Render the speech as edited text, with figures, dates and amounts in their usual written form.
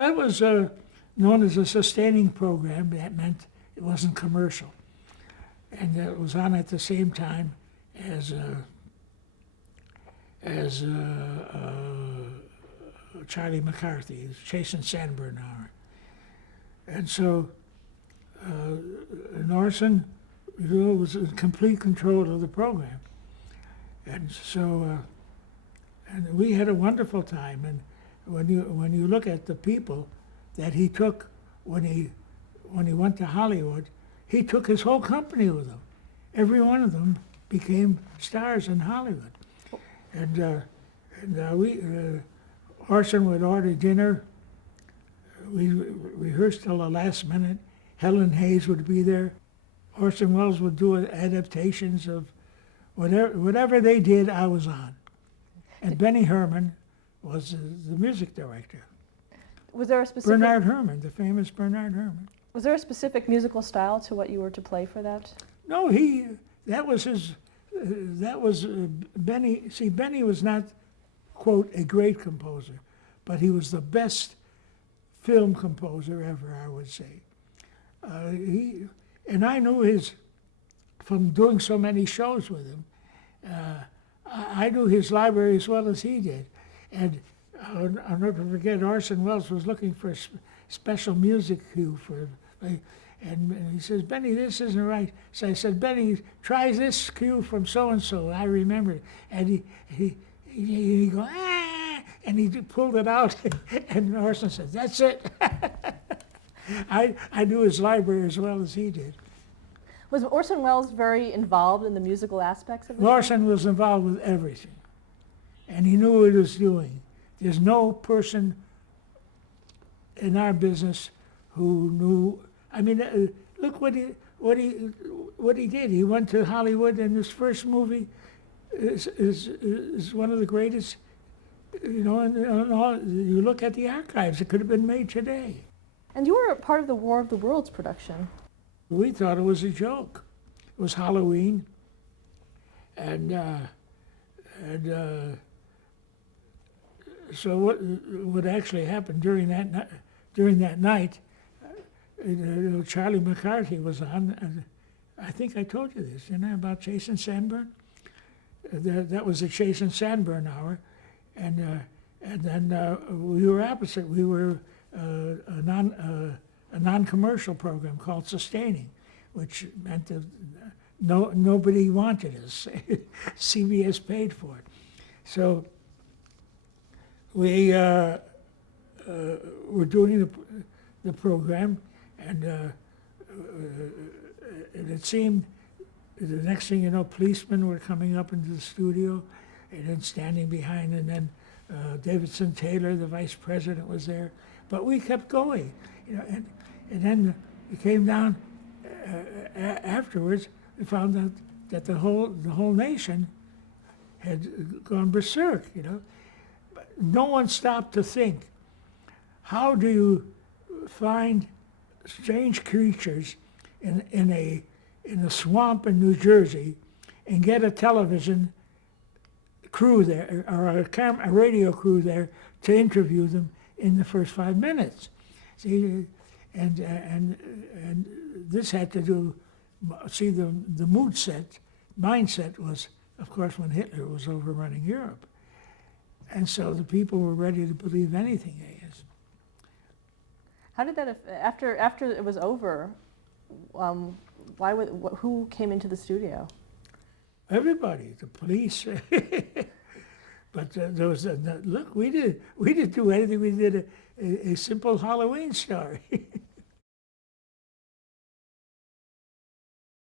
That was known as a sustaining program. That meant it wasn't commercial. And it was on at the same time as Charlie McCarthy, chasing Sanborn Hour. And so Orson, was in complete control of the program. And so and we had a wonderful time. And when you look at the people that he took when he went to Hollywood, he took his whole company with him. Every one of them became stars in Hollywood. And Orson would order dinner. We rehearsed till the last minute. Helen Hayes would be there. Orson Welles would do adaptations of whatever they did, I was on. And Benny Herman was the music director. Was there a specific... Bernard Herrmann, the famous Bernard Herrmann. Was there a specific musical style to what you were to play for that? No, that was Benny. See, Benny was not, quote, a great composer, but he was the best film composer ever, I would say. And I knew from doing so many shows with him, I knew his library as well as he did. And I'll never forget, Orson Welles was looking for a special music cue and he says, Benny, this isn't right. So I said, Benny, try this cue from so-and-so. I remember. And he go, ah, and he pulled it out. And Orson said, that's it. I knew his library as well as he did. Was Orson Welles very involved in the musical aspects of it? Orson was involved with everything. And he knew what he was doing. There's no person in our business who knew. I mean, look what he did. He went to Hollywood, and his first movie is one of the greatest. And you look at the archives; it could have been made today. And you were a part of the War of the Worlds production. We thought it was a joke. It was Halloween, and so what actually happened during that night? Charlie McCarthy was on, and I think I told you this, didn't I, about chasing Sanborn? That was the chasing Sanborn hour, and then we were opposite. We were a non-commercial program called Sustaining, which meant that nobody wanted us. CBS paid for it, so we were doing the program. And it seemed, the next thing you know, policemen were coming up into the studio, and then standing behind, and then Davidson Taylor, the vice president, was there. But we kept going, and then it came down afterwards. We found out that the whole nation had gone berserk. But no one stopped to think, how do you find strange creatures in a swamp in New Jersey and get a television crew there, or a radio crew there, to interview them in the first 5 minutes? See, and this had to do. See, the mindset was, of course, when Hitler was overrunning Europe, and so the people were ready to believe anything, I guess. How did that, after it was over, who came into the studio? Everybody, the police. But there was look. We didn't do anything. We did a simple Halloween story.